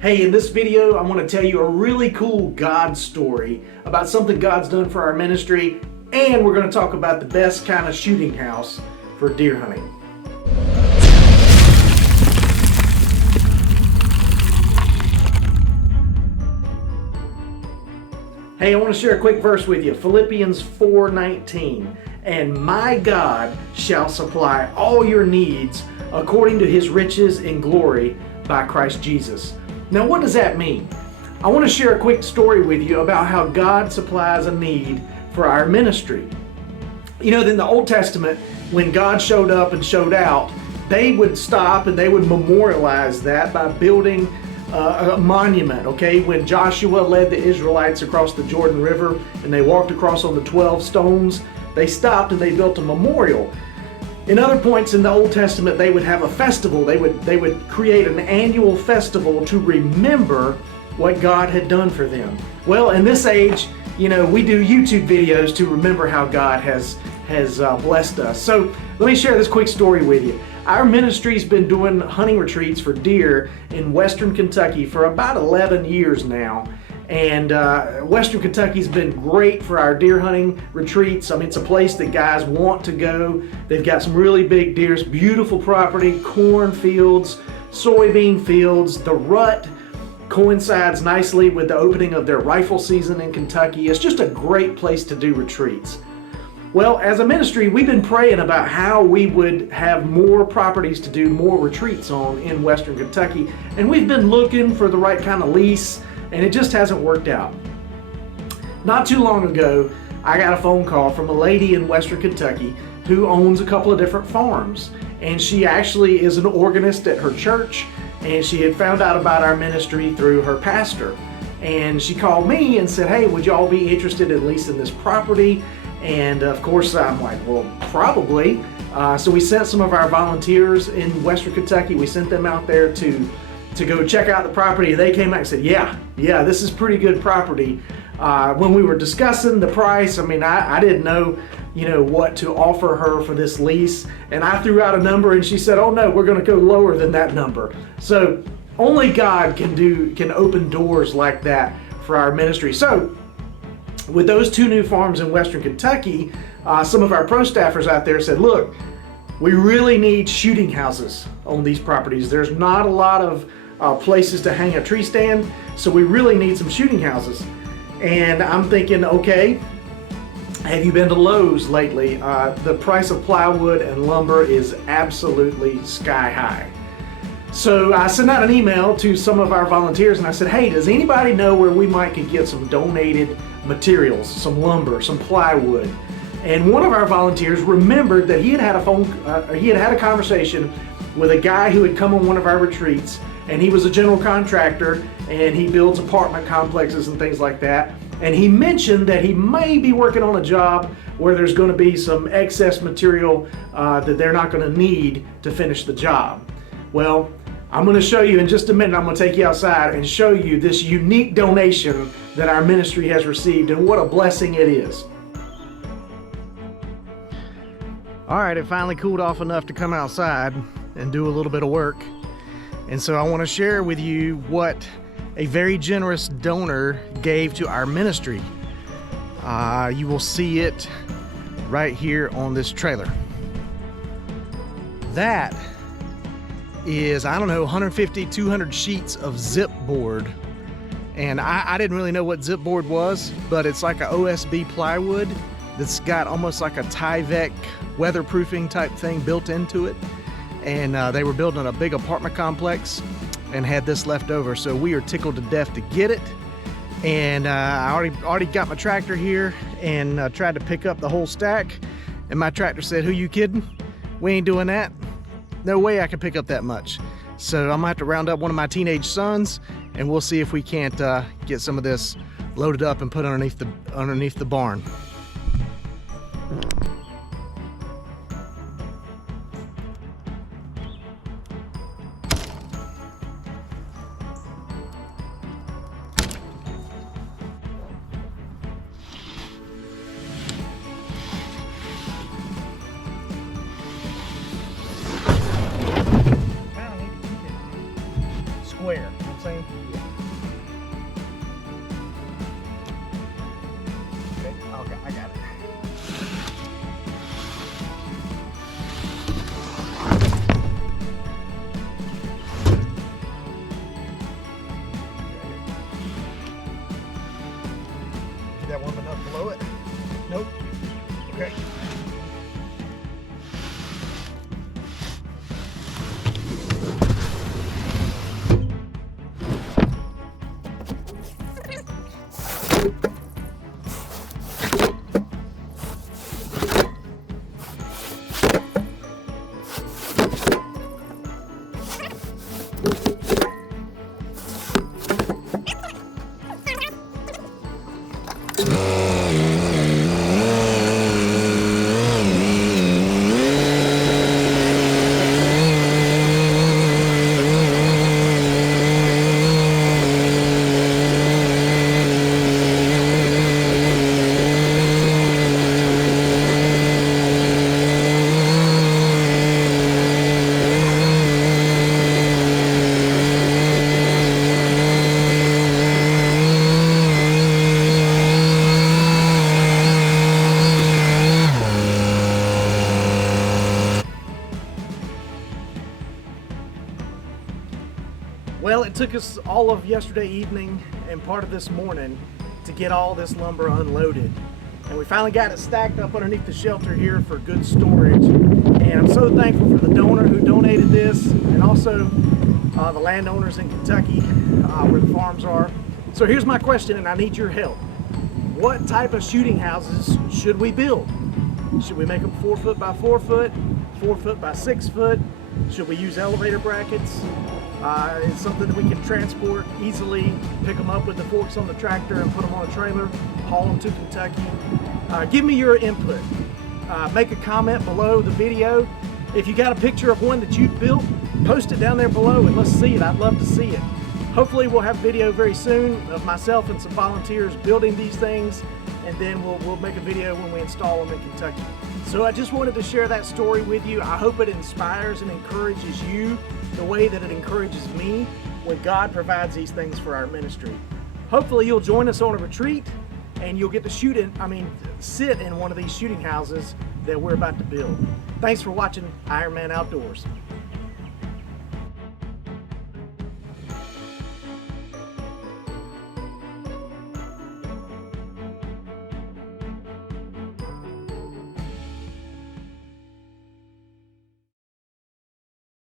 Hey, in this video, I want to tell you a really cool God story about something God's done for our ministry, and we're going to talk about the best kind of shooting house for deer hunting. Hey, I want to share a quick verse with you, Philippians 4:19. And my God shall supply all your needs according to his riches in glory by Christ Jesus. Now, what does that mean? I want to share a quick story with you about how God supplies a need for our ministry. You know, in the Old Testament, when God showed up and showed out, they would stop and they would memorialize that by building a monument, okay? When Joshua led the Israelites across the Jordan River and they walked across on the 12 stones, they stopped and they built a memorial. In other points in the Old Testament, they would have a festival. They would create an annual festival to remember what God had done for them. Well, in this age, you know, we do YouTube videos to remember how God has blessed us. So let me share this quick story with you. Our ministry's been doing hunting retreats for deer in Western Kentucky for about 11 years now. And Western Kentucky's been great for our deer hunting retreats. I mean, it's a place that guys want to go. They've got some really big deer, beautiful property, corn fields, soybean fields. The rut coincides nicely with the opening of their rifle season in Kentucky. It's just a great place to do retreats. Well, as a ministry, we've been praying about how we would have more properties to do more retreats on in Western Kentucky. And we've been looking for the right kind of lease, and it just hasn't worked out. Not too long ago, I got a phone call from a lady in Western Kentucky who owns a couple of different farms. And she actually is an organist at her church, and she had found out about our ministry through her pastor. And she called me and said, hey, would y'all be interested in leasing this property? And of course, I'm like, well, probably. So we sent some of our volunteers in Western Kentucky. We sent them out there to go check out the property. They came out and said, yeah, this is pretty good property. When we were discussing the price, I mean, I didn't know, what to offer her for this lease. And I threw out a number and she said, oh no, we're gonna go lower than that number. So only God can open doors like that for our ministry. So with those two new farms in Western Kentucky, some of our pro staffers out there said, look, we really need shooting houses on these properties. There's not a lot of places to hang a tree stand, so we really need some shooting houses. And I'm thinking, okay, have you been to Lowe's lately? The price of plywood and lumber is absolutely sky high. So I sent out an email to some of our volunteers and I said, hey, does anybody know where we might could get some donated materials, some lumber, some plywood? And one of our volunteers remembered that he had had a conversation with a guy who had come on one of our retreats, and he was a general contractor and he builds apartment complexes and things like that. And he mentioned that he may be working on a job where there's going to be some excess material that they're not going to need to finish the job. Well, I'm going to show you in just a minute. I'm going to take you outside and show you this unique donation that our ministry has received, and what a blessing it is. All right, it finally cooled off enough to come outside and do a little bit of work. And so I want to share with you what a very generous donor gave to our ministry. You will see it right here on this trailer. That is, I don't know, 150, 200 sheets of zip board. And I didn't really know what zip board was, but it's like a OSB plywood that's got almost like a Tyvek weatherproofing type thing built into it. And they were building a big apartment complex and had this left over. So we are tickled to death to get it. And I already got my tractor here and tried to pick up the whole stack. And my tractor said, who you kidding? We ain't doing that. No way I can pick up that much. So I'm gonna have to round up one of my teenage sons and we'll see if we can't get some of this loaded up and put underneath the barn. Square. I'm saying? Okay, I got it. Is that warm enough below it? Nope. Okay. Well, it took us all of yesterday evening and part of this morning to get all this lumber unloaded. And we finally got it stacked up underneath the shelter here for good storage. And I'm so thankful for the donor who donated this, and also the landowners in Kentucky where the farms are. So here's my question, and I need your help. What type of shooting houses should we build? Should we make them 4 foot by 4 foot, 4 foot by 6 foot? Should we use elevator brackets? It's something that we can transport easily, pick them up with the forks on the tractor and put them on a trailer, haul them to Kentucky. Give me your input. Make a comment below the video. If you got a picture of one that you've built, post it down there below and let's see it. I'd love to see it. Hopefully we'll have a video very soon of myself and some volunteers building these things, and then we'll make a video when we install them in Kentucky. So I just wanted to share that story with you. I hope it inspires and encourages you the way that it encourages me when God provides these things for our ministry. Hopefully you'll join us on a retreat and you'll get to sit in one of these shooting houses that we're about to build. Thanks for watching Ironman Outdoors.